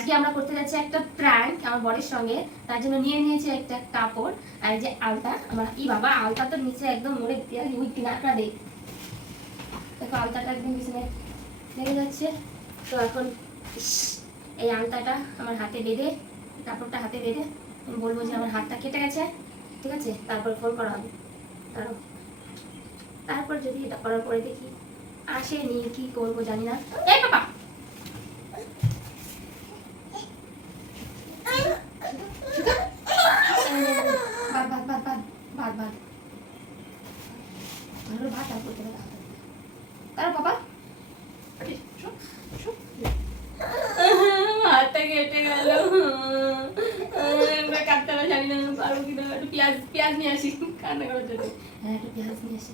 আজকে আমরা করতে যাচ্ছি একটা প্র্যাঙ্ক আমার বরের সঙ্গে। তার জন্য নিয়ে নিয়েছি একটা কাপড় আর যে আলতা। আমার ই বাবা, আলতা তো নিচে একদম মরে দেওয়া ওই কিনারটা দেখ আলতাটা একদম পিছনে লেগে যাচ্ছে। তো এখন এই আলতাটা আমার হাতে বেঁধে, কাপড়টা হাতে বেঁধে বলব যে আমার হাতটা কেটে গেছে, ঠিক আছে? তারপর ফোন করা হবে। তারও তারপর যদি এটা করার পরে দেখি আসেনি, কি করব জানি না। এই বাবা বাদ বাদ বাদ বাদ বাদ বাদ ভালো ভাত আর করতে হবে তারা বাবা হাতটা কেটে গেল। কাটতে জানি না পারব কি একটু পেঁয়াজ পেঁয়াজ নিয়ে আসি কান্না করার জন্য। হ্যাঁ একটু পেঁয়াজ নিয়ে আসি।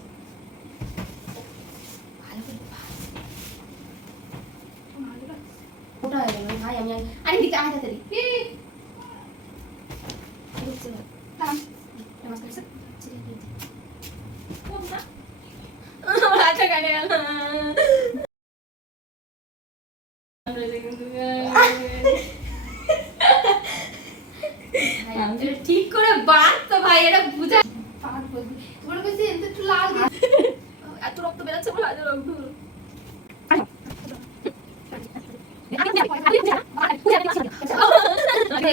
ওটা হয়ে গেল ভাই আমি আরে দিকে আয় তাড়াতাড়ি এই, এই, এটা ঠিক করে ভাই এটা বুঝা তোমার কাছে এত রক্ত বলে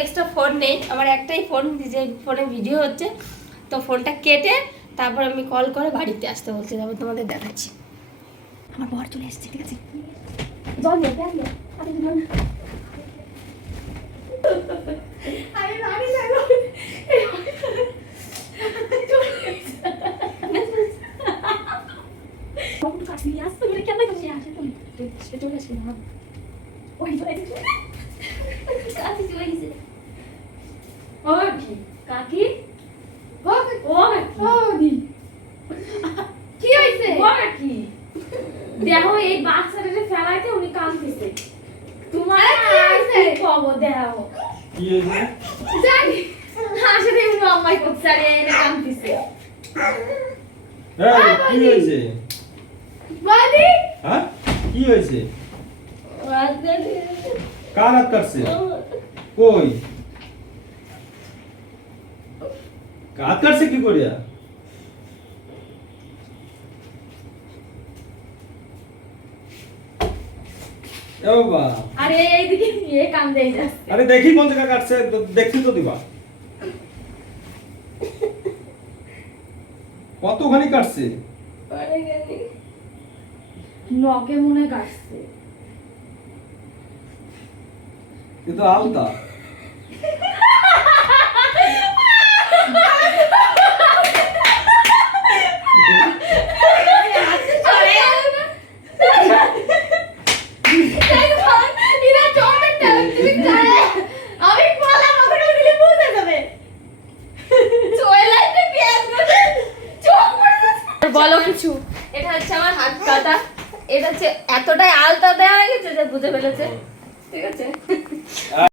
এক্সট্রা ফোন নেই, আমার একটাই ফোন যে ফোনে ভিডিও হচ্ছে, তো ফোনটা কেটে তারপর আমি কল করে বাড়িতে আসতে বলছি তারপর তোমাদের দেখাচ্ছি। আমার বর চলে এসেছে ঠিক আছে? জল নিয়ে। আরে রানী জানো কাকি কি হয়েছে দেখো এই বাচ্চাটাকে ফেলাইতে উনি কাঁদতেছে। তোমার কি? দেখো? কি হয়েছে জানি আসলে উনি অম্মাই করছে আর এনে কাঁদতেছে। এই, কি হয়েছে বলি হ্যাঁ? কি হয়েছে কার হাত কাটছে? কই? হাত কাটছে কি করিয়া? বাবা। আরে এইদিকে নিয়ে কান্দে যাচ্ছে আরে দেখি কোন জায়গা কাটছে দেখি তো দিবা। কতখানি কাটছে? নকে মনে কাটছে। কিন্তু আলতা আমি বললাম ওখানে দিলে বুঝে যাবে বলো কিছু এটা হচ্ছে আমার হাত কাটা এটা হচ্ছে এতটাই আলতা দেওয়া হয়ে গেছে যে বুঝে ফেলেছে। ঠিক আছে?